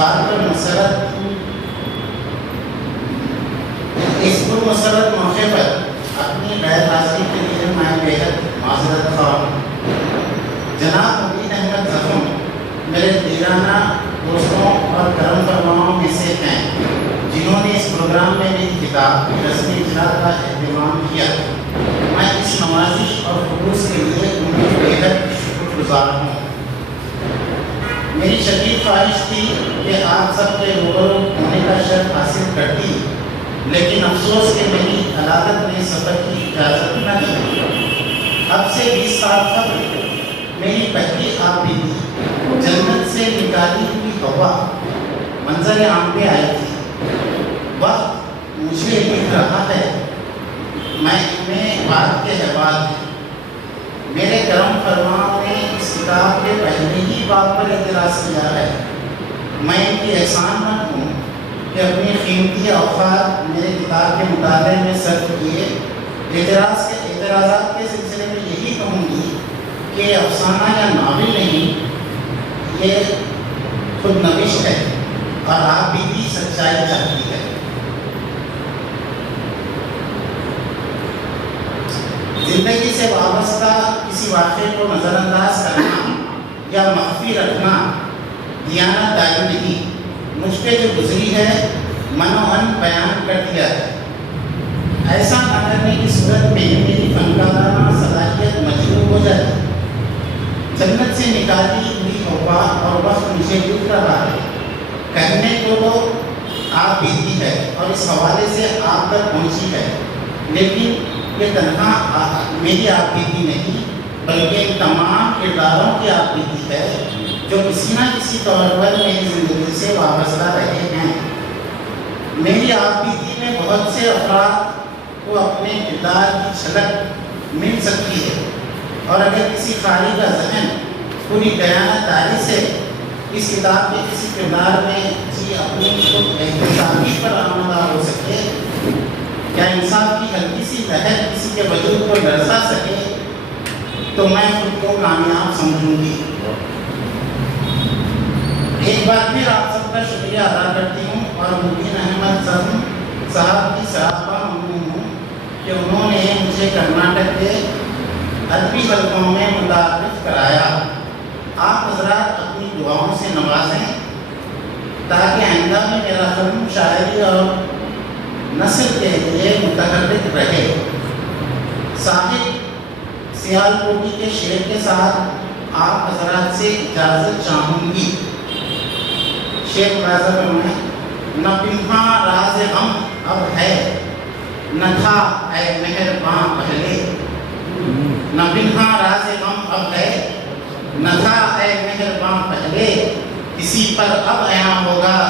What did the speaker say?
بات پر مسرت موقع پر اپنی غیر حاضری کے لیے میں بےحد معذرت خواہ ہوں۔ جناب مبین احمد زخم میرے دیرانہ دوستوں اور کرم فرماؤں میں سے ہیں جنہوں نے اس پروگرام میں میری کتاب کی رسمی اجراء کا اہتمام کیا۔ میں اس نوازش اور خلوص کے لیے ان کی بےحد شکر گزار ہوں۔ میری شدید خواہش تھی کہ آپ سب کے روبرو ہونے کا شرف حاصل کرتی، لیکن افسوس کہ میری عدالت نے سفر کی اجازت نہ دی۔ اب سے 20 سال قبل میری پہلی آپ بھی تھی، جنت سے نکالی ہوئی ہوا منظر عام پہ آئی تھی۔ وقت مجھے لکھ رہا ہے، میں بات کے حوال ہے۔ میرے کرم فرماؤں نے اس کتاب کے پہلے ہی باب پر اعتراض کیا ہے۔ میں ان کی احسان مند ہوں کہ اپنی قیمتی اوقات میرے کتاب کے مطالعے میں صرف کیے۔ اعتراضات کے سلسلے میں یہی کہوں گی کہ افسانہ یا ناول نہیں، یہ خود نوشت ہے اور آپ بھی سچائی چاہتی ہے۔ زندگی سے وابستہ کسی واقعے کو نظر انداز کرنا یا مخفی رکھنا دیانت داری نہیں، مجھ پہ جو گزری ہے منوہن بیان کر دیا ہے۔ ایسا نہ کرنے کی صورت میں میری فنکارانہ صلاحیت مجروح ہو جاتی۔ جنت سے نکالی ہوئی ہوا اور وقت مجھے لکھ رہا ہے، کہنے کو تو آپ بیتی ہے اور اس حوالے سے آپ تک پہنچی ہے، لیکن یہ تنہا میری آپ بیتی نہیں بلکہ ان تمام کرداروں کی آپ بیتی ہے جو کسی نہ کسی طور پر میری زندگی سے وابستہ رہے ہیں۔ میری آپ بیتی میں بہت سے افراد کو اپنے کردار کی جھلک مل سکتی ہے، اور اگر کسی قاری کا ذہن پوری دیانت داری سے اس کتاب کے کسی کردار میں اپنی خود احتسابی پر آمدہ ہو سکے، کیا انصاف کی ہلکی سی لہر کسی کے وجود کو لرزا سکے، تو میں خود کو کامیاب سمجھوں گی۔ ایک بار پھر آپ سب کا شکریہ ادا کرتی ہوں اور مبین احمد زخم صاحب کی سراپا ممنون ہوں کہ انہوں نے مجھے کرناٹک کے ادبی حلقوں میں متعارف کرایا۔ آپ حضرات اپنی دعاؤں سے نوازیں تاکہ آئندہ میں میرا فن شاعری اور نثر کے لیے متحرک رہے۔ صاحب سیال کوٹی کے شعر کے ساتھ آپ حضرات سے اجازت چاہوں گی۔ شعر ملاحظہ فرمائیں۔ نہ پنہا راز غم اب ہے، نہ تھا اے مہرباں پہلے۔ نہ پنہا راز غم اب ہے، نہ تھا اے مہرباں پہلے، کسی پر اب عیاں ہوگا